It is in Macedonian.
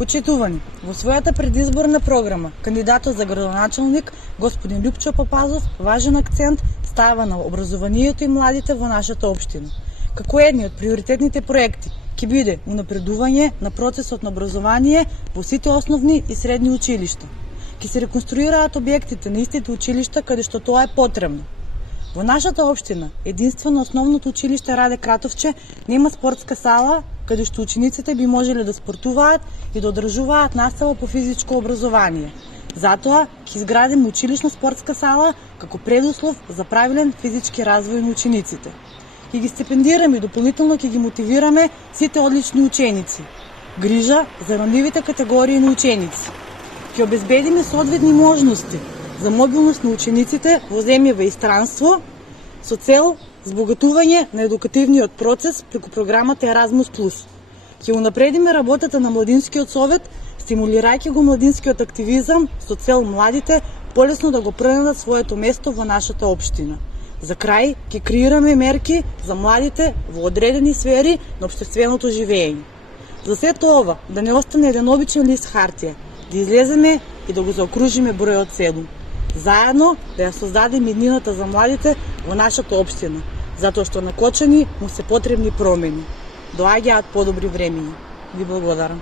Почитувани, во својата предизборна програма, кандидатот за градоначалник, господин Љупчо Папазов, важен акцент става на образованието и младите во нашата општина. Како едни од приоритетните проекти ќе биде унапредување на процесот на образование во сите основни и средни училишта. Ќе се реконструираат објектите на истите училишта каде што тоа е потребно. Во нашата општина, единствено основното училиште Раде Кратовче нема спортска сала каде што учениците би можеле да спортуваат и да одржуваат настава по физичко образование. Затоа ќе изградиме училишна спортска сала како предуслов за правилен физички развој на учениците. Ќе ги стипендираме и дополнително ќе ги мотивираме сите одлични ученици. Грижа за ранливите категории на ученици. Ќе обезбедиме соодветни можности за мобилност на учениците во земјава и странство со цел збогатување на едукативниот процес преку програмата Еразмус+. Ќе унапредиме работата на Младинскиот совет, стимулирајќи го младинскиот активизам со цел младите полесно да го пронадат своето место во нашата општина. За крај, ќе креираме мерки за младите во одредени сфери на општественото живење. За сето ова, да не остане еден обичен лист хартија, да излеземе и да го заокружиме бројот 7. Заедно да ја создадеме иднината за младите во нашата општина, затоа што на Кочани му се потребни промени. Доаѓаат подобри времиња. Ви благодарам.